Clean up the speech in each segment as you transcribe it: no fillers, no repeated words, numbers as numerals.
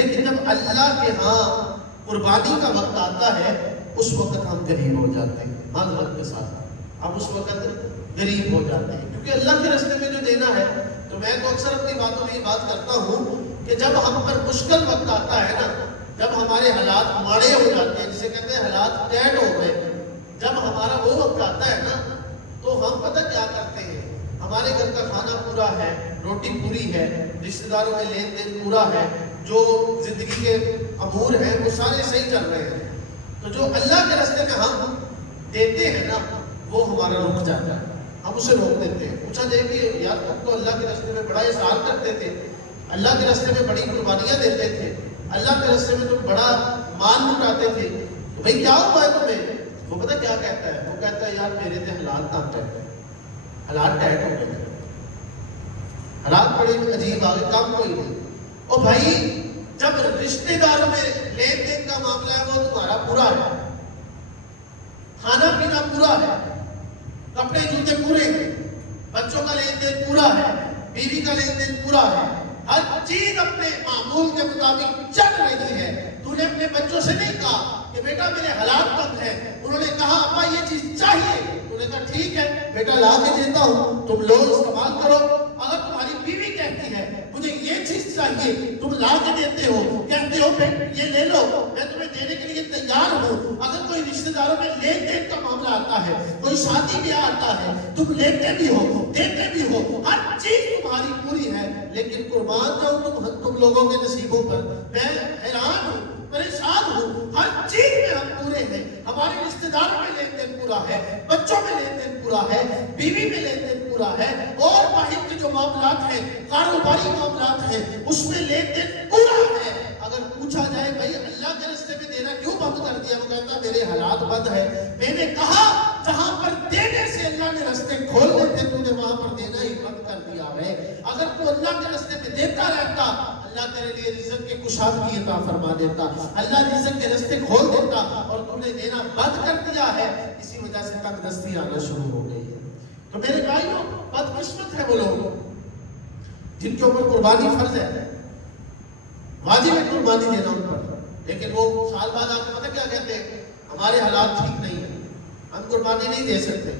لیکن جب اللہ کے ہاں قربانی کا وقت آتا ہے اس وقت ہم غریب ہو جاتے ہیں، معذرت کے ساتھ ہم اس وقت غریب ہو جاتے ہیں، کیونکہ اللہ کے راستے میں جو دینا ہے. تو میں تو اکثر اپنی باتوں میں یہ بات کرتا ہوں کہ جب ہم پر مشکل وقت آتا ہے نا، جب ہمارے حالات ماڑے ہو جاتے ہیں، جسے کہتے ہیں حالات ٹیٹ ہو گئے، جب ہمارا وہ وقت آتا ہے نا تو ہم پتہ کیا کرتے ہیں، ہمارے گھر کا کھانا پورا ہے، روٹی پوری ہے، رشتہ داروں میں لین دین پورا ہے، جو زندگی کے امور ہیں وہ سارے صحیح چل رہے ہیں، تو جو اللہ کے راستے میں ہم دیتے ہیں نا وہ ہمارا رک جاتا ہے، ہم اسے روک دیتے ہیں. پوچھا جائے کہ یار تم تو اللہ کے راستے میں بڑا احسان کرتے تھے، اللہ کے راستے میں بڑی قربانیاں دیتے تھے، اللہ کے راستے میں تم بڑا مان لٹاتے تھے، تو بھئی کیا ہوا ہے تمہیں؟ وہ پتہ کیا کہتا ہے؟ وہ کہتا ہے یار میرے تھے حالات نہ ٹیٹ، حالات ٹیٹ ہو گئے، حالات بڑے عجیب آ گئے، کام کوئی نہیں. او بھائی جب رشتے داروں میں لین دین کا معاملہ ہے وہ تمہارا پورا ہے، کھانا پینا پورا ہے، کپڑے جوتے پورے ہیں، بچوں کا لین دین پورا ہے، بیوی کا لین دین پورا ہے، ہر چیز اپنے معمول کے مطابق چل رہی ہے. تو نے اپنے بچوں سے نہیں کہا کہ بیٹا میرے حالات بند ہیں، انہوں نے کہا ابا یہ چیز چاہیے، تو نے کہا ٹھیک ہے بیٹا لا کے دیتا ہوں، تم لو استعمال کرو. اگر تمہاری بیوی کہتی ہے مجھے یہ چیز چاہیے، تم لا کے دیتے ہو، کہتے ہو یہ لے لو، میں تمہیں دینے کے لیے تیار ہوں. اگر کوئی رشتہ داروں میں لین دین کا معاملہ آتا ہے، کوئی شادی بیاہ آتا ہے، تم لیتے بھی ہو دیتے بھی ہو، ہر چیز تمہاری پوری ہے، لیکن قربان جاؤں تم لوگوں کے نصیبوں پر. میں حیران ہوں، پریشان ہوں، ہر چیز میں ہم پورے ہیں، ہمارے رشتہ داروں میں لین دین پورا ہے، بچوں میں لین دین پورا ہے، بیوی میں لین دین پورا ہے، اور باہر کے جو معاملات ہیں، کاروباری معاملات ہیں، اس میں لین دین پورا ہے. اگر پوچھا جائے بھائی اللہ کے راستے میں دینا کیوں بند کر دیا؟ وہ کہتا میرے حالات بند ہیں. میں نے کہا جہاں پر دینے سے اللہ نے راستے کھول دیتے تو نے وہاں پر دینا ہی بند کر دیا ہے. اگر تو اللہ کے راستے میں دیتا رہتا، اللہ تیرے لیے رزق کی کشادگی عطا فرما دیتا، اللہ رزق کے راستے کھول دیتا، اور تو نے دینا بند کر دیا ہے. اسی وجہ سے تنگ دستی آنا شروع ہو گئی ہے. تو میرے بھائیوں بدقسمت ہے وہ لوگ جن کے اوپر قربانی فرض ہے، واجب ہے قربانی دینا ان پر، لیکن وہ سال بعد آپ کو پتہ کیا کہتے ہیں؟ ہمارے حالات ٹھیک نہیں ہیں، ہم قربانی نہیں دے سکتے.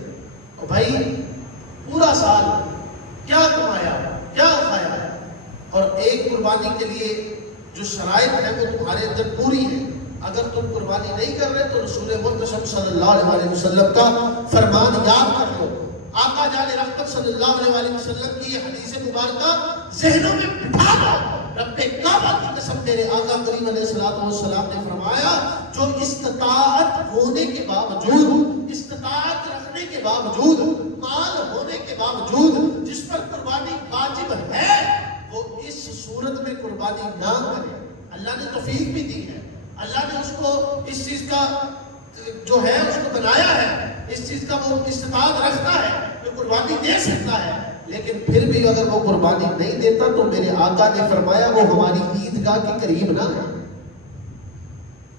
اور بھائی پورا سال کیا کمایا، کیا کھایا، اور ایک قربانی کے لیے جو شرائط ہے وہ تمہارے اندر پوری ہے. اگر تم قربانی نہیں کر رہے تو رسول محتشم صلی اللہ علیہ وسلم کا فرمان یاد کر لو. آقا جان رحمت صلی اللہ علیہ وسلم کی یہ حدیث مبارکہ ذہنوں میں بٹھا لو. رب کعبہ کی قسم میرے آقا کریم علیہ السلام نے فرمایا جو استطاعت ہونے کے باوجود، استطاعت رکھنے کے باوجود، مال ہونے کے باوجود جس پر قربانی واجب ہے وہ اس صورت میں قربانی نہ کرے. اللہ نے توفیق بھی دی ہے، اللہ نے اس کو اس چیز کا جو ہے اس کو بنایا ہے، اس چیز کا وہ استطاعت رکھتا ہے کہ قربانی دے سکتا ہے، لیکن پھر بھی اگر وہ قربانی نہیں دیتا تو میرے آقا نے فرمایا وہ ہماری عیدگاہ کے قریب نہ ہے.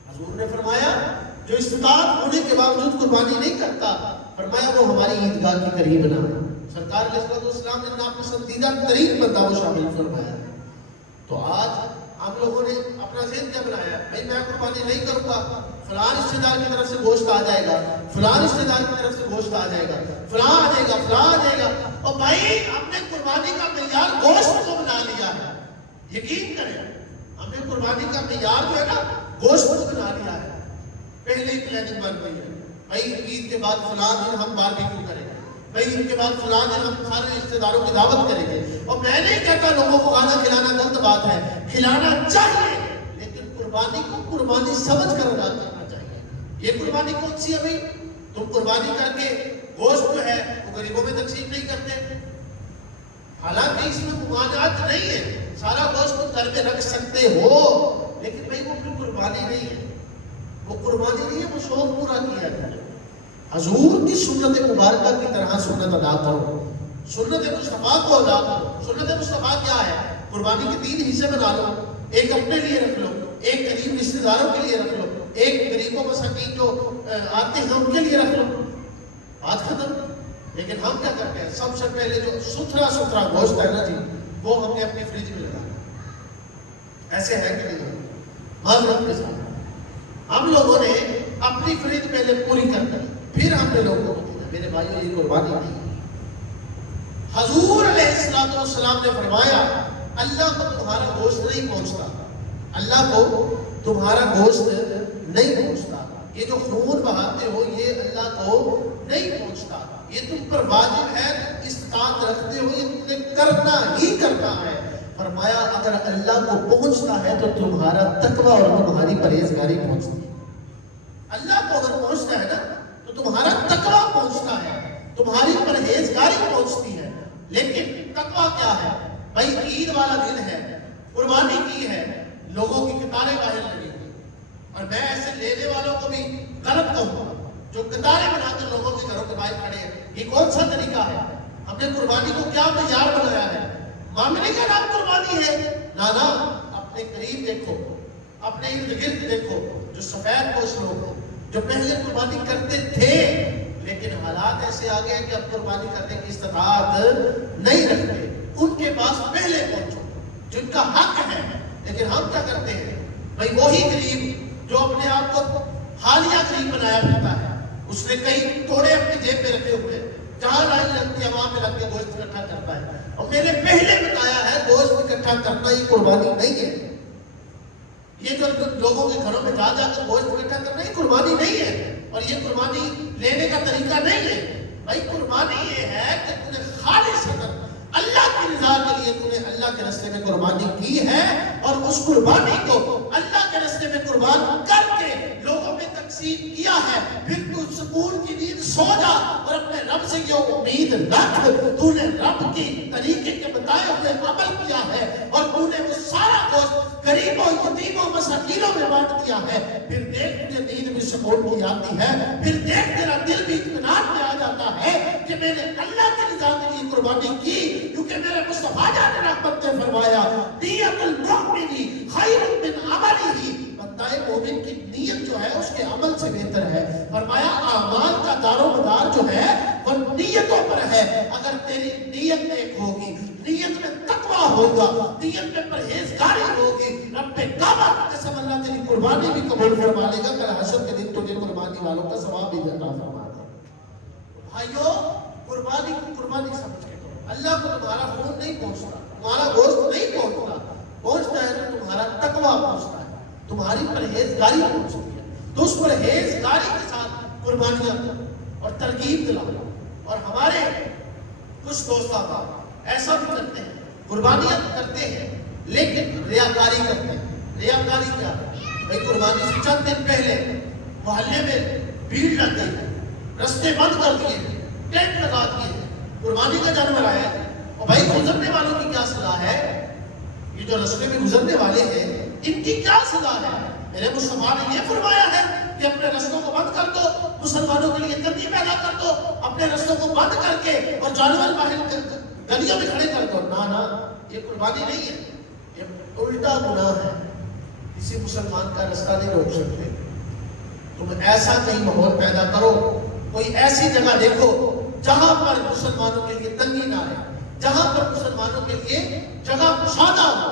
حضور نے فرمایا جو استطاعت ہونے کے باوجود قربانی نہیں کرتا، فرمایا وہ ہماری عیدگاہ کے قریب نہ ہے. سرکار علیہ السلام نے ناپسندیدہ ترین بندہ وہ شامل فرمایا. تو آج ہم لوگوں نے اپنا ذہن کیا بنایا؟ بھائی میں قربانی نہیں کروں گا، فلاں رشتہ دار کی طرف سے گوشت آ جائے گا، فلاں رشتہ دار کی طرف سے گوشت آ جائے گا، فلاں آ جائے گا، فلاں آ جائے گا. اور بھائی ہم نے قربانی کا معیار گوشت کو بنا لیا ہے. یقین کریں ہم نے قربانی کا معیار جو ہے نا گوشت کو بنا لیا ہے. پہلے ہی پلاننگ بن گئی ہے، بھائی عید کے بعد فلاں دن ہم باربیکیو کریں گے، بھائی عید کے بعد فلاں دن ہم سارے رشتہ داروں کی دعوت کریں گے. اور میں نہیں کہتا لوگوں کو کھانا کھلانا غلط بات ہے، کھلانا چاہیے، لیکن قربانی کو قربانی سمجھ کر ادا کرنا چاہیے. یہ قربانی کون سی ہے بھائی؟ تم قربانی کر کے گوشت جو ہے وہ غریبوں میں تقسیم نہیں کرتے، حالانکہ اس میں ممانعت نہیں ہے، سارا گوشت تم گھر میں رکھ سکتے ہو، لیکن بھائی وہ پھر قربانی نہیں ہے، وہ قربانی نہیں ہے، وہ شوق پورا کیا جائے. حضور کی سنت مبارکہ کی طرح سنت ادا کرو، سنت مصطفیٰ کو ادا کرو. سنت مصطفیٰ کیا ہے؟ قربانی کے 3 حصے بنا لو، ایک اپنے لیے رکھ لو، ایک قریب رشتہ داروں کے لیے رکھ لو، ایک غریبوں مساکین جو آتے ہیں ان کے لیے رکھ لو، بات ختم. لیکن ہم کیا کرتے ہیں؟ سب سے پہلے جو ستھرا گوشت ہے نا جی وہ ہم نے اپنی فریج میں لگا. ایسے ہے کہ نہیں؟ معذرت کے ساتھ ہم لوگوں نے اپنی خرید پہلے پوری کر دی، پھر ہم نے لوگوں کو دیا۔ میرے بھائیوں یہ قربانی نہیں ہے۔ حضور علیہ السلام نے فرمایا اللہ کو تمہارا گوشت نہیں پہنچتا، اللہ کو تمہارا گوشت نہیں پہنچتا، یہ جو خون بہاتے ہو یہ اللہ کو نہیں پہنچتا، یہ تم پر واجب ہے، تم استطاعت رکھتے ہو، یہ تم نے کرنا ہی کرنا ہے۔ فرمایا اگر اللہ کو پہنچتا ہے تو تمہارا تقوی اور تمہاری پرہیزگاری پہنچتی ہے۔ اللہ کو اگر پہنچتا ہے نا تو تمہارا تقوی پہنچتا ہے، تمہاری پرہیزگاری پہنچتی ہے۔ لیکن تقوی کیا ہے؟ بھائی عید والا دن ہے، قربانی کی ہے، لوگوں کی قطاریں باہر لگی ہوئی، اور میں ایسے لینے والوں کو بھی غلط کہوں گا جو قطاریں بنا کر لوگوں کے گھروں کے باہر کھڑے ہیں، یہ کون سا طریقہ ہے؟ ہم نے قربانی کو کیا معیار بنایا ہے؟ معاملے کا نام قربانی ہے؟ نانا، اپنے قریب دیکھو، اپنے ارد گرد دیکھو، جو سفید پوش لوگ ہیں، جو پہلے قربانی کرتے تھے لیکن حالات ایسے آ گئے کہ اب قربانی کرنے کی استطاعت نہیں رکھتے، ان کے پاس پہلے پہنچو جن کا حق ہے۔ لیکن ہم کیا کرتے ہیں؟ بھائی وہی غریب جو اپنے آپ کو حالیہ غریب بنایا پھرتا ہے، اس نے کئی توڑے اپنی جیب میں رکھے ہوئے، جہاں لائن لگتی ہے وہاں پہ لگ کے گوشت اکٹھا کرتا ہے۔ اور میں نے پہلے بتایا ہے گوشت اکٹھا کرنا یہ قربانی نہیں ہے، یہ جو لوگوں کے گھروں میں جا کر گوشت اکٹھا کرنا یہ قربانی نہیں ہے، اور یہ قربانی لینے کا طریقہ نہیں ہے۔ بھائی قربانی یہ ہے کہ تم نے خالص اللہ کی رضا کے لیے تم نے اللہ کے راستے میں قربانی کی ہے، اور اس قربانی کو اللہ کے راستے میں قربان کر کے لوگوں میں تقسیم کیا ہے۔ پھر تو سکون کی نیند سو جا اور اپنے رب سے یہ امید رکھ، تو نے رب کی طریقے کے بتائے ہوئے عمل کیا ہے، اور تو نے وہ سارا گوشت غریبوں، یتیموں، مساکینوں میں بانٹ دیا ہے۔ پھر دیکھ تجھے نیند بھی سکون کی آتی ہے، پھر دیکھ تیرا دل بھی اطمینان میں آ جاتا ہے کہ میں نے اللہ کی رضا کے لیے قربانی کی، کیونکہ میرے مصطفیٰ جان رحمت نے فرمایا نیت المؤمن خیر من عملہ، بندہ مومن کی نیت جو ہے اس کے عمل سے بہتر ہے۔ فرمایا اعمال کا دار و مدار جو ہے وہ نیتوں پر ہے۔ اگر تیری نیت نیک ہوگی، نیت میں تقویٰ ہوگا، نیت میں پرہیزگاری ہوگی، رب کعبہ کی قسم اللہ تیری قربانی بھی قبول فرما لے گا، کل حشر کے دن تجھے قربانی والوں کا ثواب بھی عطا فرما دے۔ بھائیو قربانی کو قربانی سمجھ کے کرو، اللہ کو تمہارا خون نہیں پہنچتا، تمہارا گوشت نہیں پہنچتا، پہنچتا ہے تو تمہارا تقویٰ پہنچتا ہے، تمہاری پرہیزگاری پہنچتی ہے۔ تو اس پرہیزگاری کے ساتھ قربانیاں کرو اور ترغیب دلاؤ۔ اور ہمارے کچھ دوست آپ ایسا بھی کرتے ہیں، قربانیاں کرتے ہیں لیکن ریاکاری کرتے ہیں۔ ریاکاری کیا ہے؟ بھائی قربانی سے چند دن پہلے محلے میں بھیڑ لگ گئی، رستے بند کر دیے، ٹینٹ لگا دیے، قربانی کا جانور آیا ہے، اور بھائی گزرنے والوں کی کیا صلاح ہے؟ یہ جو رستے میں گزرنے والے ہیں ان کی کیا صلاح ہے؟ میرے مصطفیٰ نے یہ فرمایا ہے کہ اپنے رستوں کو بند کر دو، مسلمانوں کے لیے تنگی پیدا کر دو، اپنے رستوں کو بند کر کے اور جانور باہر گلیوں میں کھڑے کر دو۔ نا، یہ قربانی نہیں ہے، یہ الٹا گناہ ہے۔ کسی مسلمان کا رستہ نہیں روک سکتے۔ تم ایسا کہیں ماحول پیدا کرو، کوئی ایسی جگہ دیکھو جہاں پر مسلمانوں کے لیے تنگی نہ آئے، جہاں پر مسلمانوں کے لیے جگہ کشادہ ہو۔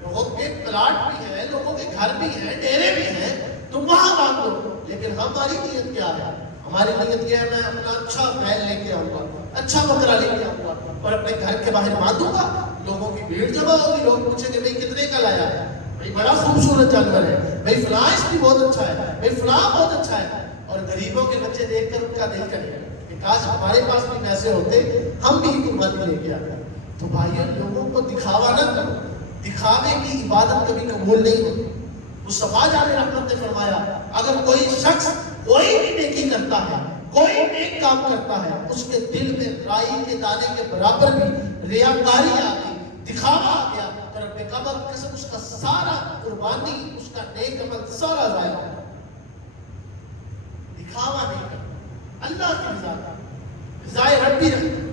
لوگوں کے پلاٹ بھی ہیں، لوگوں کے گھر بھی ہیں، ڈیرے بھی ہیں، تم وہاں باندھو۔ لیکن ہماری نیت کیا ہے؟ ہماری نیت یہ ہے میں اپنا اچھا بیل لے کے آؤں گا، اچھا بکرا لے کے آؤں گا اور اپنے گھر کے باہر باندھوں گا، لوگوں کی بھیڑ جمع ہوگی، لوگ پوچھیں گے بھائی کتنے کا لایا ہے، بھائی بڑا خوبصورت جانور ہے، بھائی فلاں اس کی بہت اچھا ہے، بھائی فلاں بہت اچھا ہے۔ اور غریبوں کے بچے دیکھ کر ان کا دل کرے کہ کاش ہمارے پاس بھی پیسے ہوتے ہم بھی قربانی لے کے آتے۔ تو بھائیوں لوگوں کو دکھاوا نہ کرو، دکھاوے کی عبادت کبھی قبول نہیں ہوتی۔ مصطفیٰ جان رحمت نے فرمایا اگر کوئی شخص کوئی بھی نیکی کرتا ہے، کوئی نیک کام کرتا ہے، اس کے دل میں رائی کے دانے کے برابر بھی ریاکاری آ گئی، دکھاوا آ گیا، تو رب کعبہ کی قسم اس کا سارا قربانی، اس کا نیک عمل سارا ضائع ہو گیا۔ دکھاوا نہیں کرنا، اللہ کی رضا کا رضائے ربی رکھنا۔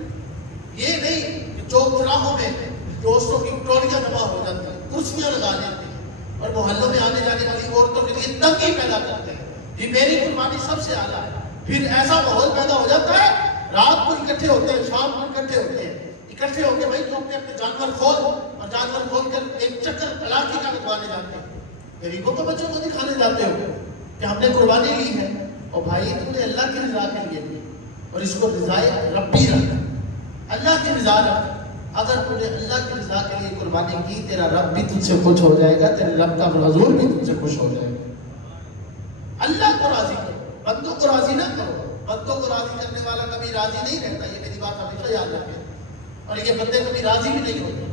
یہ نہیں کہ چوک چراہوں میں دوستوں کی ٹولیاں جمع ہو جاتی ہیں، کرسیاں لگا دیتے ہیں اور محلوں میں آنے جانے والی عورتوں کے لیے تنگی پیدا کرتے ہیں، یہ میری قربانی سب سے اعلیٰ ہے۔ پھر ایسا ماحول پیدا ہو جاتا ہے، رات کو اکٹھے ہوتے ہیں، شام کو اکٹھے ہوتے ہیں، اکٹھے ہو کے بھائی تو اپنے جانور کھول اور جانور کھول کر ایک چکر علاقے کا لگوانے جاتے ہیں۔ غریبوں کے بچوں کو دکھانے جاتے ہو کہ ہم نے قربانی لی ہے، اور بھائی تم نے اللہ کی رضا کے لیے لی، اور اس کو رضائے ربی رکھ، اللہ کی رضا رکھ۔ اگر تم نے اللہ کی رضا کے لیے قربانی کی، تیرا رب بھی تجھ سے خوش ہو جائے گا، تیرے رب کا حضور بھی تجھ سے خوش ہو جائے گا۔ اللہ کو راضی کرو، بندوں کو راضی نہ کرو۔ بندوں کو راضی کرنے والا کبھی راضی نہیں رہتا، یہ میری بات ہمیشہ یاد رکھیں۔ اور یہ بندے کبھی راضی بھی نہیں ہوتے۔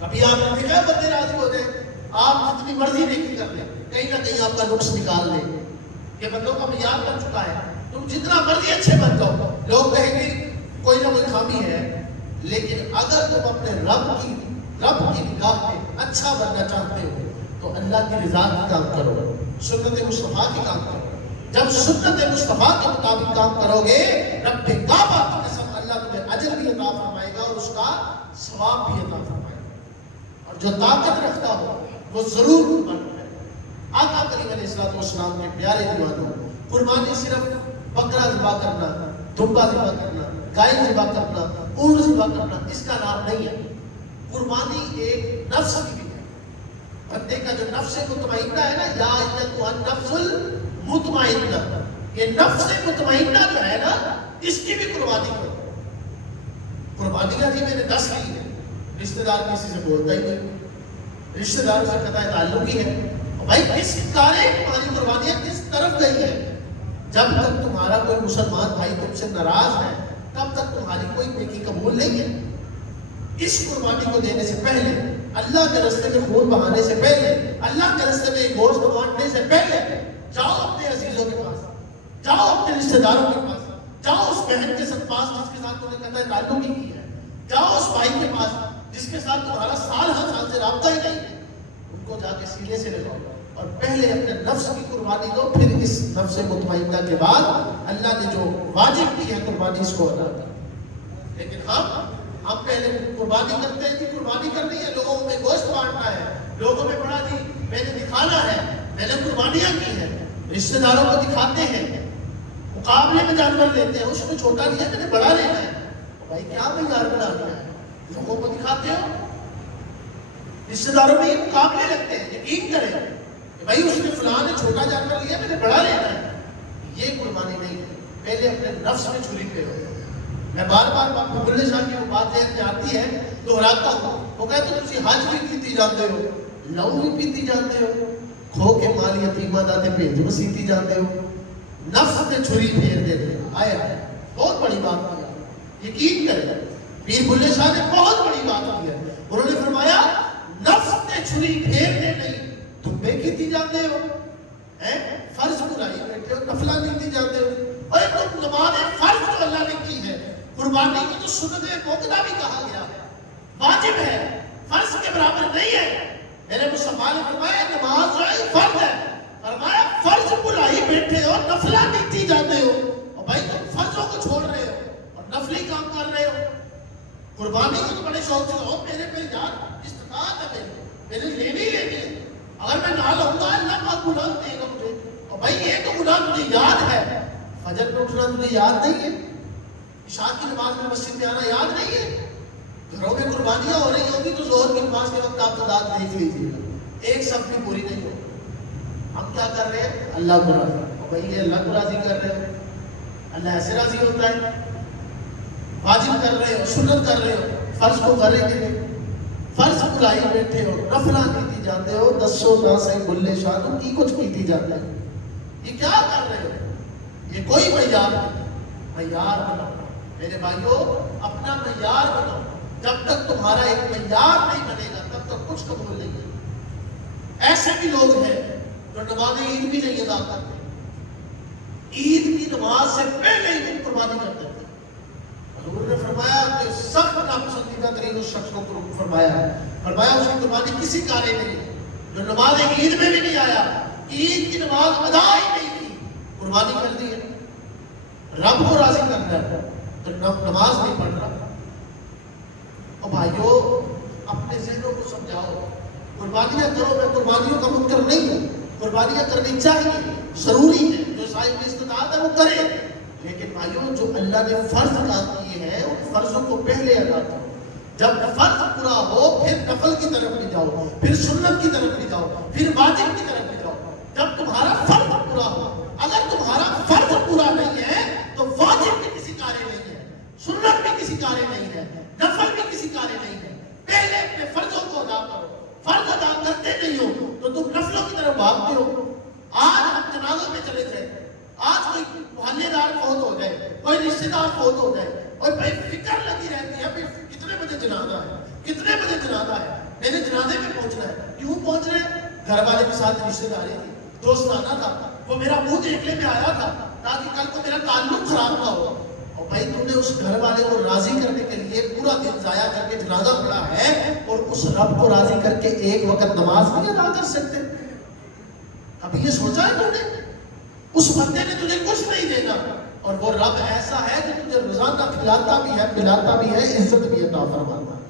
کبھی آپ نے دیکھا بندے راضی ہو جائیں، آپ جتنی مرضی نیکی کر لیں، کہیں نہ کہیں آپ کا نقص نکال لیں۔ یہ بندوں کا معیار بن چکا ہے، تم جتنا مرضی اچھے بن جاؤ، لوگ کہیں گے کوئی نہ کوئی خامی ہے، لیکن اگر تم اپنے رب کی نگاہ میں اچھا بننا چاہتے ہو تو اللہ کی رضا کی کام کرو، سنت مصطفیٰ کی کام کرو۔ جب سنت مصطفیٰ کے مطابق کام کرو گے، رب کعبہ کی قسم اللہ تمہیں اجر بھی عطا فرمائے گا اور اس کا ثواب بھی عطا فرمائے گا۔ اور جو طاقت رکھتا ہو وہ ضرور قربان ہے۔ آقا کریم علیہ الصلوۃ والسلام کے پیارے دیوانوں، قربانی صرف بکرا ذبح کرنا، دمبا ذبح کرنا، گائے ذبح کرنا، اونٹ ذبح کرنا اس کا نام نہیں ہے۔ قربانی ایک نفس کی بھی ہے۔ بندے کا جو نفس مطمئنہ ہے نا، یا ایتھا النفس المطمئنہ، یہ نفس مطمئنہ جو ہے نا، اس کی بھی قربانی کرو۔ قربانی کا جی میں نے 10 لی ہے، رشتہ دار کسی سے بولتا ہی نہیں، رشتہ داروں سے قطع تعلق ہی ہے۔ بھائی کس کارے تمہاری قربانیاں کس طرف گئی ہے؟ جب تک تمہارا کوئی مسلمان بھائی تم سے ناراض ہے، تب تک تمہاری کوئی نیکی قبول نہیں ہے۔ اس قربانی کو دینے سے پہلے، اللہ کے راستے میں خون بہانے سے پہلے، اللہ کے راستے میں گوشت بانٹنے سے پہلے، جاؤ اپنے عزیزوں کے پاس، جاؤ اپنے رشتہ داروں کے پاس، جاؤ اس بہن کے پاس جس کے ساتھ تم نے قطع تعلق ہی کی ہے، جاؤ اس بھائی کے پاس جس کے ساتھ تمہارا سال ہر سال سے رابطہ ہی نہیں ہے، ان کو جا کے سینے سے لگاؤ اور پہلے اپنے نفس کی قربانی دو، پھر اس نفس مطمئنہ کے بعد اللہ نے جو واجب کی ہے قربانی اس کو ادا کر۔ لیکن ہم پہلے قربانی کرتے ہیں کہ قربانی کرنی ہے، لوگوں میں گوشت بانٹنا ہے، لوگوں میں بڑا جی میں نے دکھانا ہے، میں نے قربانیاں کی ہے، رشتہ داروں کو دکھاتے ہیں، مقابلے میں جانور لیتے ہیں، اس میں چھوٹا لیا میں نے بڑا لینا ہے۔ بھائی کیا معیار بنا دیا ہے؟ لوگوں کو دکھاتے ہو، رشتہ داروں میں یہ مقابلے لگتے ہیں، یقین کریں کہ بھائی اس نے فلاں نے چھوٹا جانور لیا میں نے بڑا لینا ہے۔ یہ قربانی نہیں ہے، پہلے اپنے نفس میں چھری پہ ہو۔ میں بار بار بلے شاہ کی وہ بات ذہن میں آتی ہے، دہراتا ہوں، وہ کہتے تسی حج بھی کیتی جاتے ہو، لہو بھی پیتی جاتے ہو، کھو کے مال یتیمہ داتے بھیج مسیتی جاتے ہو، نفس میں چھری پھیر دیتے ہو۔ آیا ہے بہت بڑی بات کی ہے، یقین کریں پیر بلے شاہ نے بہت بڑی بات کی ہے۔ انہوں نے فرمایا نفس میں چھری پھیرنے نہیں، تم بے کیتی جاتے ہو، فرض برائی بیٹھے ہو، نفلہ نیتی جاتے ہو، اور تم نماز فرض جو اللہ نے کی ہے، قربانی کی تو سنت موقدہ بھی کہا گیا ہے، واجب ہے، فرض کے برابر نہیں ہے۔ میرے مصطفیٰ نے فرمایا نماز جو ہے فرض ہے، فرمایا فرض برائی بیٹھے ہو، نفلہ نیتی جاتے ہو، اور بھائی تم فرضوں کو چھوڑ رہے ہو اور نفلی کام کر رہے ہو۔ قربانی کو تو بڑے شوق سے ہو، میرے پہ یار استطاعت ہے، میرے لینی ہے، اگر میں نہ لوں گا اللہ پاک گناہ دے گا مجھے۔ اور بھائی یہ تو گناہ تجھے یاد ہے، فجر میں اٹھنا تجھے یاد نہیں ہے، عشاء کی نماز میں مسجد میں آنا یاد نہیں ہے، گھروں میں قربانیاں ہو رہی ہوگی تو ظہر کی نماز کے وقت آپ تعداد دیکھ لیجیے گا، ایک صف بھی پوری نہیں ہوگی۔ ہم کیا کر رہے ہیں؟ اللہ کو راضی، اور بھائی یہ اللہ کو راضی کر رہے ہیں، اللہ ایسے راضی ہوتا ہے؟ واجب کر رہے ہو، سنت کر رہے ہو، فرض کو کرے کے لیے فرض بلائی بیٹھے ہو، نفلہ کیتی جاتے ہو، دسو نہ صحیح بلے شانوں کی کچھ کیتی جاتے ہو، یہ کیا کر رہے ہو؟ یہ کوئی معیار نہیں، معیار بناؤ میرے بھائیو، اپنا معیار بناؤ۔ جب تک تمہارا ایک معیار نہیں بنے گا تب تک کچھ قبول نہیں ہے۔ ایسے بھی لوگ ہیں جو نماز عید بھی نہیں ادا کرتے، عید کی نماز سے پہلے ہی دن قربانی کر دیتے۔ حضور نے فرمایا کہ سخت ناپسندیدہ ترین اس شخص کو فرمایا ہے، فرمایا اس کی قربانی کسی کارے نہیں ہے جو نماز عید میں بھی نہیں آیا، عید کی نماز ادا ہی نہیں کی، قربانی کر دی ہے۔ رب کو راضی کرنا ہے تو نماز نہیں پڑھ رہا۔ اور بھائیو اپنے ذہنوں کو سمجھاؤ، قربانیاں کرو، میں قربانیوں کا منکر نہیں ہوں، قربانیاں کرنی چاہیے، ضروری ہے، جو صاحب استطاعت ہے وہ کرے، لیکن بھائیوں جو اللہ نے فرض کام کیے ہیں ان فرضوں کو پہلے ادا کرو۔ جب فرض پورا ہو پھر نفل کی طرف بھی جاؤ، پھر سنت کی طرف بھی جاؤ، پھر واجب تمہارے نہیں ہے. پہلے اپنے فرضوں کو ادا کرو. فرض ادا کرتے نہیں ہو تو تم نفلوں کی طرف بھاگتے ہو. آج ہم جنازوں میں چلے جائیں, آج کوئی محلے دار فوت ہو جائے, کوئی رشتے دار فوت ہو جائے, اور بھائی فکر لگی رہتی ہے کتنے بجے جنازہ ہے, کتنے بجے جنازہ ہے, میرے جنازے میں پہنچنا ہے. کیوں پہنچ رہے ہیں؟ گھر والے کے ساتھ رشتے داری تھی, دوستانہ تھا, وہ میرا منہ دیکھنے میں آیا تھا تاکہ کل کو میرا تعلق خراب نہ ہو. اور بھائی تم نے اس گھر والے کو راضی کرنے کے لیے پورا دن ضائع کر کے جنازہ پڑھا ہے, اور اس رب کو راضی کر کے ایک وقت نماز نہیں ادا کر سکتے. اب یہ سوچا ہے تم نے؟ اس بندے نے تجھے کچھ نہیں دینا, اور وہ رب ایسا ہے کہ تجھے روزانہ کھلاتا بھی ہے, پلاتا بھی ہے, عزت بھی عطا فرماتا ہے.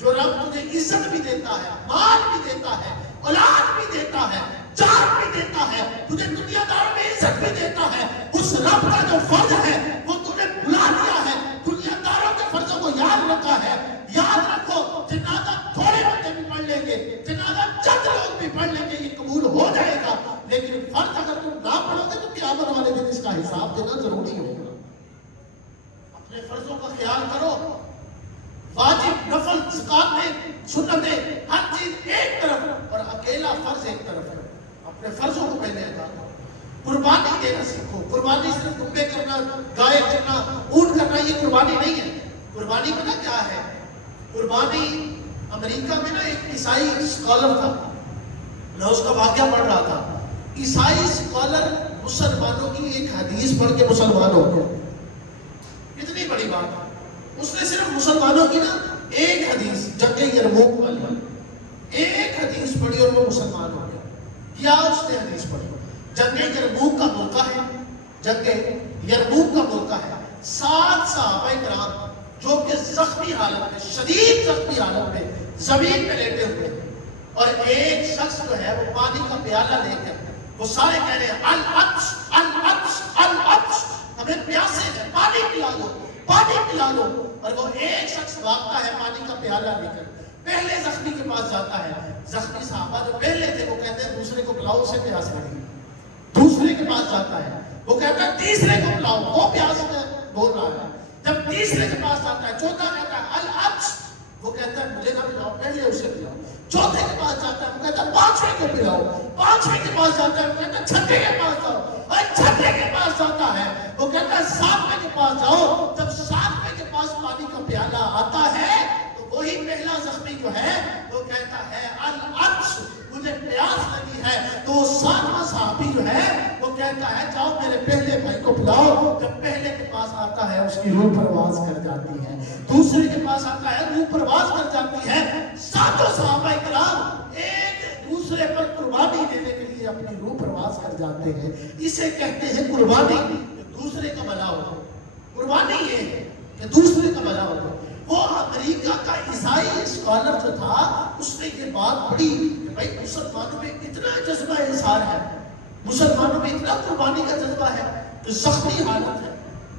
جو رب تجھے عزت بھی دیتا ہے, مال بھی دیتا ہے, اولاد بھی دیتا ہے, جان بھی دیتا ہے, تجھے دنیا دار میں عزت بھی دیتا ہے, اس رب کا جو فرض ہے وہ تمہیں بھلا دیا ہے. دنیا داروں کے فرضوں کو یاد رکھا ہے. یاد رکھو, جنازہ تھوڑے بندے بھی پڑھ لیں گے, جنازہ چند لوگ بھی پڑھ لیں گے, یہ قبول ہو جائے گا. لیکن فرض اگر تم نہ پڑھو گے تو قیامت والے دن اس کا حساب دینا ضروری ہوگا. اپنے فرضوں کا خیال کرو. واجب, نفل, زکاتیں, سنتیں, ہر چیز ایک طرف, اور اکیلا فرض ایک طرف ہے. اپنے فرضوں کو پہلے ادا کرو. قربانی دینا سیکھو. قربانی صرف دمبے کرنا, گائے کرنا, اونٹ کرنا یہ قربانی نہیں ہے. قربانی پتہ کیا ہے؟ قربانی امریکہ میں نا ایک عیسائی اسکالر تھا, میں اس کا واقعہ پڑھ رہا تھا. عیسائی اسکالر مسلمانوں کی ایک حدیث پڑھ کے مسلمان ہو گیا. کتنی بڑی بات ہے. اس نے صرف مسلمانوں کی نا ایک حدیث, جنگ یرموک والی ایک حدیث پڑھی اور وہ مسلمان ہو گیا. کیا اس نے حدیث پڑھی؟ جنگ یرموک کا موقع ہے, جنگ یرموک کا موقع ہے. 7 صحابہ کرام جو کہ زخمی حالت میں, شدید زخمی حالت میں زمین پہ لیٹے ہوئے, اور ایک شخص جو ہے وہ پانی کا پیالہ لے کر, وہ سارے کہہ رہے ہیں العطش العطش العطش, ہمیں پیاسے ہیں, پانی پلا دو, پانی پلا دو. اور وہ ایک شخص بھاگتا ہے پانی کا پیالہ لے کر, پہلے زخمی کے پاس جاتا ہے. زخمی صحابہ جو پہلے تھے وہ کہتے ہیں دوسرے کو پلاؤ, اسے پیاس لگی. دوسرے کے پاس جاتا ہے, وہ کہتا ہے تیسرے کو پلاؤ, وہ پیاس بول رہا ہے. جب تیسرے کے پاس جاتا ہے, چوتھا کہتا ہے العطش, وہ کہتا ہے مجھے نہ پلاؤ, پہلے اسے پلاؤ. چوتھے کے پاس جاتا ہے, وہ کہتا ہے 5ویں کو پلاؤ. 5ویں کے پاس جاتا ہے, وہ کہتا ہے 6ٹھے کے پاس جاؤ. اور 6ٹھے کے پاس جاتا ہے, وہ کہتا ہے 7ویں کے پاس جاؤ. جب 7ویں کے پاس پانی کا پیالہ آتا ہے تو وہی پہلا زخمی جو ہے وہ کہتا ہے العطش, مجھے پیاس لگی ہے. تو 7واں صحابی جو ہے وہ کہتا ہے جاؤ میرے پہلے بھائی کو پلاؤ. جب پہلے کے پاس آتا ہے اس کی روح پرواز کر جاتی ہے, دوسرے کے پاس آتا ہے روح پرواز کر جاتی ہے. 7 صحابہ کرام ایک دوسرے پر قربانی دینے کے لیے اپنی روح پرواز کر جاتے ہیں. اسے کہتے ہیں قربانی, کہ دوسرے کا بھلا ہو. قربانی یہ ہے کہ دوسرے کا بھلا ہو. وہ امریکہ کا عیسائی اسکالر جو تھا, اس نے یہ بات پڑھی کہ بھائی مسلمانوں میں اتنا جذبہ اظہار ہے, مسلمانوں میں اتنا قربانی کا جذبہ ہے کہ زخمی حالت ہے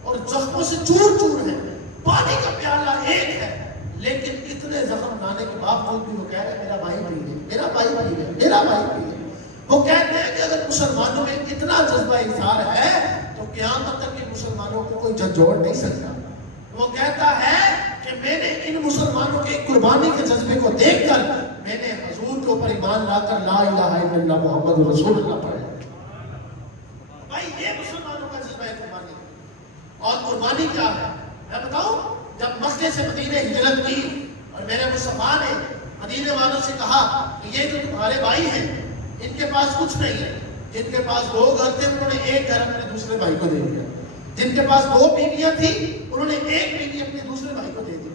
اور زخموں سے چور چور ہے, پانی کا پیالہ ایک ہے, لیکن اتنے زخم لانے کے باوجود بھی وہ کہہ رہے میرا بھائی پی لے, میرا بھائی پی لے, میرا بھائی پی لے. وہ کہتے ہیں کہ اگر مسلمانوں میں اتنا جذبہ اظہار ہے تو قیامت تک کے مسلمانوں کو کوئی جھنجھوڑ نہیں سکتا. وہ کہتا ہے کہ میں نے ان مسلمانوں کے قربانی کے جذبے کو دیکھ کر میں نے حضور کے اوپر ایمان لا کر لا الہ الا اللہ محمد رسول اللہ پڑھا. بھائی یہ مسلمانوں کا جذبہ ہے قربانی. اور قربانی کیا ہے میں بتاؤں, جب مکے سے مدینے ہجرت کی اور میرے مصطفیٰ نے مدینے والوں سے کہا کہ یہ جو تمہارے بھائی ہیں ان کے پاس کچھ نہیں ہے, جن کے پاس 2 گھر تھے انہوں نے ایک گھر اپنے دوسرے بھائی کو دے دیا, جن کے پاس 2 بیویاں تھی انہوں نے ایک بیوی اپنے دوسرے بھائی کو دے دی,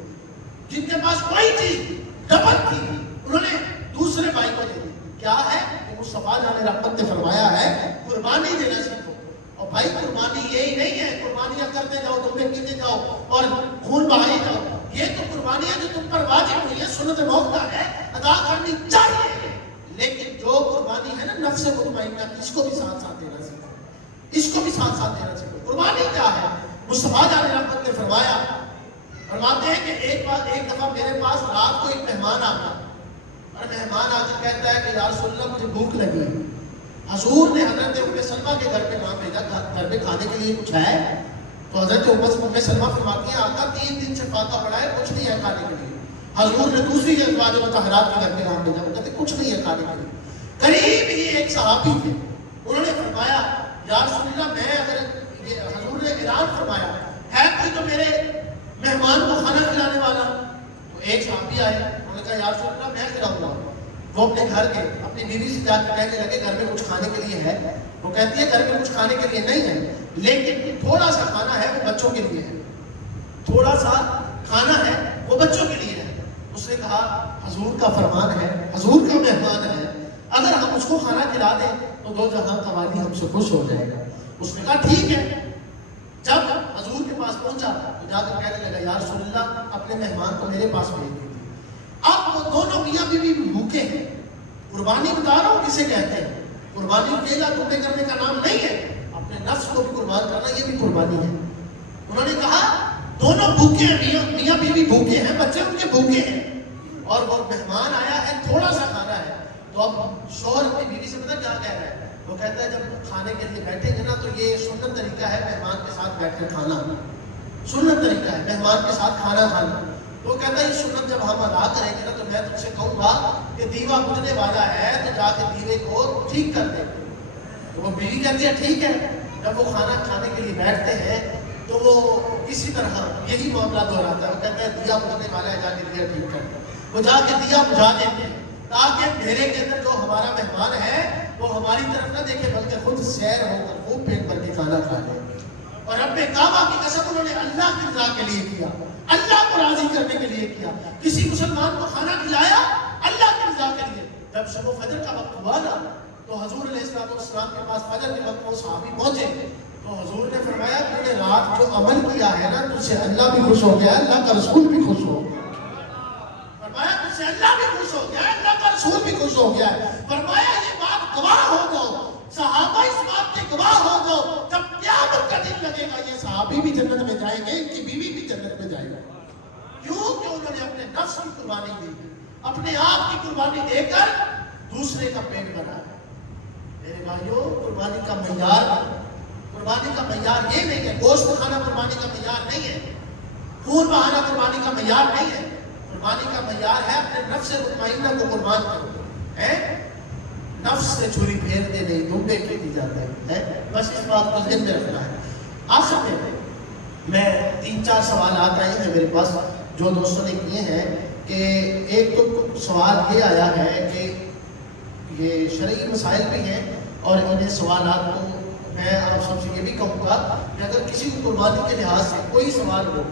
جن کے پاس کوئی چیز ڈبل تھی انہوں نے دوسرے بھائی کو دے دی. کیا ہے کہ مصطفیٰ جان رحمت نے فرمایا ہے قربانی دینا سیکھو. اور بھائی قربانی یہی نہیں ہے قربانیاں کرتے جاؤ, تمہیں پیتے جاؤ اور خون بہائی جاؤ. یہ تو قربانیاں جو تم پر واجب ہوئی ہے, سنت موقع ہے, ادا کرنی چاہیے. لیکن جو قربانی ہے نا نفس مطمئنہ کی, اس کو بھی ساتھ ساتھ دینا سیکھو, اس کو بھی ساتھ ساتھ دینا سیکھو. قربانی کیا ہے؟ مصطفیٰ جان رحمت نے فرمایا, فرماتے ہیں کہ ایک دفعہ میرے پاس رات کو ایک مہمان آتا, اور مہمان آ کے کہتا ہے کہ یا رسول اللہ مجھے بھوک لگی ہے. حضور نے حضرت ام سلمہ کے گھر پہ نام بھیجا, گھر پہ کھانے کے لیے کچھ ہے؟ تو حضرت ام سلمہ فرماتی ہیں آقا 3 دن سے فاقہ پڑا ہے، کچھ نہیں ہے کھانے کے لیے۔ حضور نے دوسری ازواج مطہرات کے گھر پہ نام بھیجا، وہ کہتے کچھ نہیں ہے کھانے کے لیے۔ قریب ہی ایک صحابی تھے، انہوں نے فرمایا یا رسول اللہ میں اگر حضور نے اعلان فرمایا ہے کوئی تو میرے مہمان کو کھانا کھلانے والا، تو ایک صحابی آئے، انہوں نے کہا یا رسول اللہ میں کھلاؤں گا۔ وہ اپنے گھر کے اپنی بیوی سے جا کے کہنے لگے گھر میں کچھ کھانے کے لیے ہے؟ وہ کہتی ہے گھر میں کچھ کھانے کے لیے نہیں ہے، لیکن تھوڑا سا کھانا ہے وہ بچوں کے لیے ہے، تھوڑا سا کھانا ہے وہ بچوں کے لیے ہے۔ اس نے کہا حضور کا فرمان ہے، حضور کا مہمان ہے، اگر ہم اس کو کھانا کھلا دیں تو دو جہاں کا والی ہم سے خوش ہو جائے گا۔ اس نے کہا ٹھیک ہے۔ جب حضور کے پاس پہنچا تو جا کر کہنے لگا یا رسول اللہ اپنے مہمان کو میرے پاس بھیج دیجیے۔ اب وہ دونوں میاں بیوی بھوکے ہیں۔ قربانی بتا رہا ہوں کسے کہتے ہیں، قربانی اکیلا ٹکڑے کرنے کا نام نہیں ہے، اپنے نفس کو بھی قربان کرنا یہ بھی قربانی ہے۔ انہوں نے کہا دونوں بھوکے ہیں، میاں بیوی بھوکے ہیں، بچے ان کے بھوکے ہیں، اور وہ مہمان آیا ہے تھوڑا سا کھانا ہے۔ تو اب شوہر اپنی بیوی سے پتہ کیا کہہ رہا ہے، وہ کہتا ہے جب کھانے کے لیے بیٹھیں گے نا تو یہ سنت طریقہ ہے مہمان کے ساتھ بیٹھ کر کھانا، سنت طریقہ ہے مہمان کے ساتھ کھانا کھانا۔ تو وہ کہتا ہے یہ سنت جب ہم ادا کریں گے نا تو میں تم سے کہوں گا کہ دیوا بجھنے والا ہے تو جا کے دیوے کو ٹھیک کر دے۔ تو وہ بیوی کہتی ہے ٹھیک ہے۔ جب وہ کھانا کھانے کے لیے بیٹھتے ہیں تو وہ اسی طرح یہی معاملہ دہراتا ہے، وہ کہتا ہے دیا بجھنے والا ہے جا کے دیا ٹھیک کر دے۔ وہ جا کے دیا بجھا دیتے ہیں تاکہ ڈھیرے کے اندر جو ہمارا مہمان ہے وہ ہماری طرف نہ دیکھے بلکہ خود سیر ہو کر خوب پیٹ بھر کے کھانا کھا لے۔ اور رب کعبہ کی قسم انہوں نے اللہ کی رضا کے لیے کیا، اللہ کو راضی کرنے کے لیے کیا۔ کسی مسلمان کو کھانا کھلایا اللہ کی رضا کے لیے۔ جب شب و فجر کا وقت ہوا نا تو حضور علیہ السلام کے پاس فجر کے وقت وہ صحابی پہنچے تو حضور نے فرمایا کہ نے رات جو عمل کیا ہے نا تجھ سے اللہ بھی خوش ہو گیا، اللہ کا رسول بھی خوش ہو گیا۔ فرمایا تجھ سے اللہ بھی خوش ہو گیا، اللہ کا رسول بھی خوش ہو گیا۔ فرمایا یہ بات گواہ ہو جاؤ، صحابہ اس بات کے گواہ ہو جاؤ، جب قیامت کا دن لگے گا یہ صحابی بھی جنت میں جائیں گے، ان کی بیوی بھی جنت میں جائے گا۔ کیوں کہ انہوں نے اپنے نفس کی قربانی دی، اپنے آپ کی قربانی دے کر دوسرے کا پیٹ بھرا۔ میرے بھائیوں قربانی کا معیار یہ نہیں ہے، گوشت کھانا قربانی کا معیار نہیں ہے، خون بہانا قربانی کا معیار نہیں ہے۔ قربانی کا معیار ہے اپنے نفس مطمئنہ کو قربان کرو۔ نفس سے چھری پھیرتے نہیں، دمبے کھیتی جاتے ہیں، بس اس بات کو ذہن میں رکھنا ہے۔ آخر میں 3-4 سوالات آئے ہیں میرے پاس جو دوستوں نے کیے ہیں کہ ایک تو سوال یہ آیا ہے کہ یہ شرعی مسائل بھی ہیں اور انہیں سوالات کو میں آپ سب سے یہ بھی کہوں گا کہ اگر کسی کو قربانی کے لحاظ سے کوئی سوال ہو،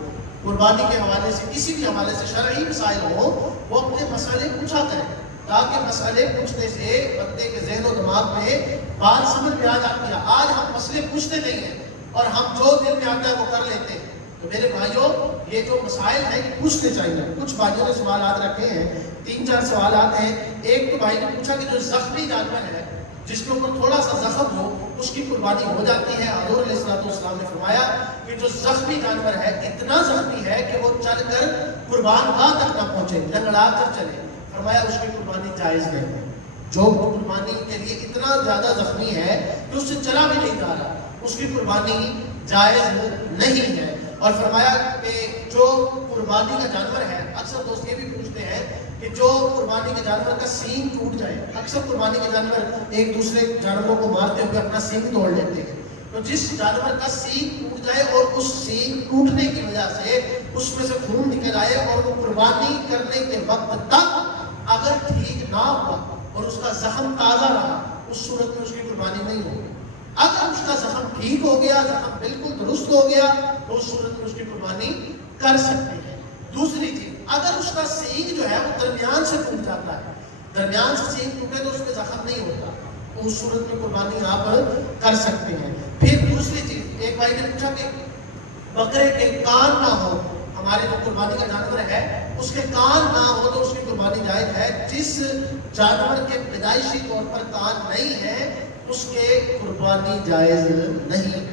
قربانی کے حوالے سے کسی بھی حوالے سے شرعی مسائل ہو، وہ اپنے مسئلے پوچھا کریں تاکہ مسئلے پوچھنے سے بندے کے ذہن و دماغ میں بات سمجھ میں آ جاتی ہے۔ آج ہم مسئلے پوچھتے نہیں ہیں اور ہم جو دل میں آتا ہے وہ کر لیتے ہیں۔ تو میرے بھائیوں یہ جو مسائل ہیں یہ پوچھنے چاہیے۔ کچھ بھائیوں نے سوالات رکھے ہیں، 3-4 سوالات ہیں۔ ایک تو بھائی نے پوچھا کہ جو زخمی جانور ہے جس کے اوپر تھوڑا سا زخم ہو اس کی قربانی ہو جاتی ہے۔ حضور علیہ السلام نے فرمایا کہ جو زخمی جانور ہے اتنا زخمی ہے کہ وہ چل کر قربان گاہ تک نہ پہنچے، لنگڑا کر چلے، فرمایا اس کی قربانی جائز نہیں ہے۔ جو قربانی کے لیے اتنا زیادہ زخمی ہے کہ اس سے چلا بھی نہیں جا رہا، اس کی قربانی جائز نہیں ہے۔ اور فرمایا کہ جو قربانی کا جانور ہے، اکثر دوست یہ بھی پوچھتے ہیں کہ جو قربانی کے جانور کا سینگ ٹوٹ جائے، اکثر قربانی کے جانور ایک دوسرے جانوروں کو مارتے ہوئے اپنا سینگ توڑ لیتے ہیں، تو جس جانور کا سینگ ٹوٹ جائے اور اس سینگ ٹوٹنے کی وجہ سے اس میں سے خون نکل آئے اور وہ قربانی کرنے کے وقت تک اگر ٹھیک نہ ہوا اور اس کا زخم تازہ رہا، اس صورت میں اس کی قربانی نہیں ہوگی۔ اگر اس کا زخم ٹھیک ہو گیا، زخم بالکل درست ہو گیا تو اس صورت میں اس کی قربانی کر سکتے ہیں۔ دوسری چیز، اگر اس کا سینگ جو ہے وہ درمیان سے ٹوٹ جاتا ہے، درمیان سے سینگ ٹوٹے تو اس میں زخم نہیں ہوتا، تو اس صورت میں قربانی آپ کر سکتے ہیں۔ پھر دوسری چیز، ایک بھائی نے پوچھا کہ بکرے کے کان نہ ہو، ہمارے جو قربانی کا جانور ہے اس کے کان نہ ہو تو اس کی قربانی جائز ہے۔ جس جانور کے پیدائشی طور پر کان نہیں ہے اس کے قربانی جائز نہیں۔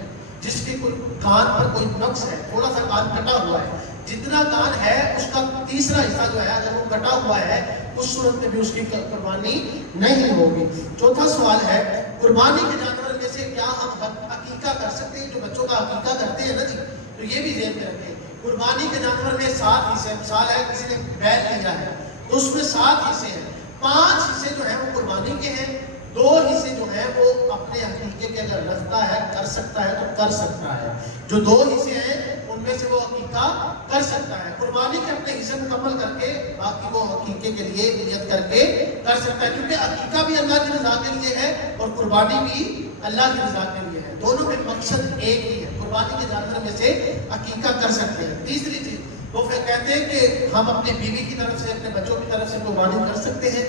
جس کے کان پر کوئی نقص ہے، تھوڑا سا کان کٹا ہوا ہے، جتنا کان ہے اس کا تیسرا حصہ جو ہے اگر وہ کٹا ہوا ہے اس صورت میں بھی اس کی قربانی نہیں ہوگی۔ چوتھا سوال ہے قربانی کے جانور میں سے کیا ہم عقیقہ کر سکتے ہیں. جو بچوں کا عقیقہ کرتے ہیں نا جی، تو یہ بھی ذہن میں رکھیں. قربانی کے جانور میں 7 حصے، مثال ہے کسی نے بیل لیا ہے تو اس میں 7 حصے ہیں. 5 حصے جو ہیں وہ قربانی کے ہیں، 2 حصے جو ہیں وہ اپنے عقیقے کے اگر رکھتا ہے کر سکتا ہے تو کر سکتا ہے. جو 2 حصے ہیں ان میں سے وہ عقیقہ کر سکتا ہے. قربانی کے اپنے حصے مکمل کر کے باقی وہ عقیقے کے لیے نیت کر کے کر سکتا ہے، کیونکہ عقیقہ بھی اللہ کی رضا کے لیے ہے اور قربانی بھی اللہ کی رضا کے لیے ہے. دونوں میں مقصد ایک ہی ہے. قربانی کے جانور میں سے عقیقہ کر سکتے ہیں. تیسری چیز وہ پھر کہتے ہیں کہ ہم اپنی بیوی کی طرف سے، اپنے بچوں کی طرف سے قربانی کر سکتے ہیں.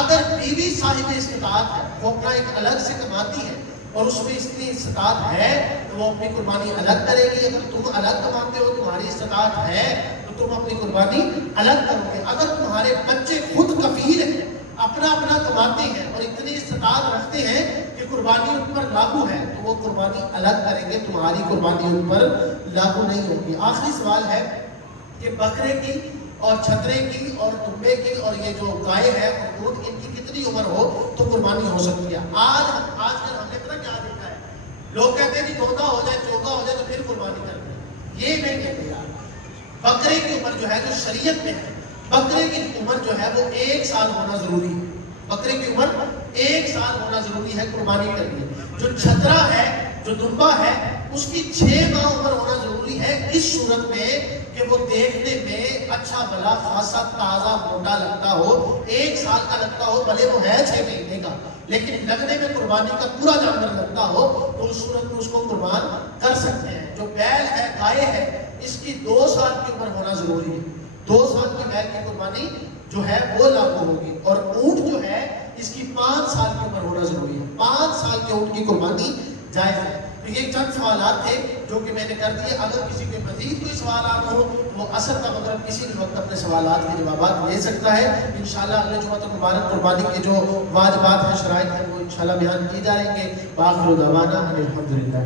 اگر بیوی صاحب استطاعت ہے، وہ اپنا ایک الگ سے کماتی ہے اور اس میں اتنی استطاعت ہے تو وہ اپنی قربانی الگ کرے گی. اگر تم الگ کماتے ہو، تمہاری استطاعت ہے تو تم اپنی قربانی الگ کرو گے. اگر تمہارے بچے خود کفیل ہیں، اپنا کماتے ہیں اور اتنی استطاعت رکھتے ہیں کہ قربانی ان پر لاگو ہے تو وہ قربانی الگ کریں گے، تمہاری قربانی ان پر لاگو نہیں ہوگی. آخری سوال ہے کہ بکرے کی اور چھترے کی اور دمبے کی اور یہ جو گائے ہے اور اونٹ، ان کی کتنی عمر ہو تو قربانی ہو سکتی ہے؟ آج کل ہم نے پتہ کیا دیکھا ہے، لوگ کہتے ہیں کہ دھوکا ہو جائے، چوکا ہو جائے تو پھر قربانی کرتے ہیں. یہ نہیں کہتے یار. بکرے کی عمر جو ہے جو شریعت میں ہے، بکرے کی عمر جو ہے وہ 1 سال ہونا ضروری ہے. بکرے کی عمر 1 سال ہونا ضروری ہے قربانی کے لیے. جو چھترا ہے، جو دمبا ہے، اس کی 6 ماہ عمر ہونا ضروری ہے، اس صورت میں کہ وہ دیکھنے میں اچھا بھلا خاصا تازہ موٹا لگتا ہو. 1 سال کا لگتا ہو، بھلے وہ ہے 6 مہینے کا، لیکن لگنے میں قربانی کا پورا جانور لگتا ہو تو اس صورت میں اس کو قربان کر سکتے ہیں. جو بیل ہے، گائے ہے، اس کی 2 سال کی عمر ہونا ضروری ہے. 2 سال کی بیل کی قربانی جو ہے وہ لاگو ہوگی. اور اونٹ جو ہے اس کی 5 سال کی عمر ہونا ضروری ہے. 5 سال کے اونٹ کی قربانی جائز ہے. تو یہ چند سوالات تھے جو کہ میں نے کر دیے. اگر کسی کے مزید کوئی سوالات ہو وہ عصر کا مغرب کسی بھی وقت اپنے سوالات کے جوابات لے سکتا ہے. انشاءاللہ اگلے جمعہ المبارک قربانی کے جو واجبات ہیں، شرائط ہیں، وہ انشاءاللہ بیان کی جائیں گے. وآخر دعوانا ان الحمدللہ.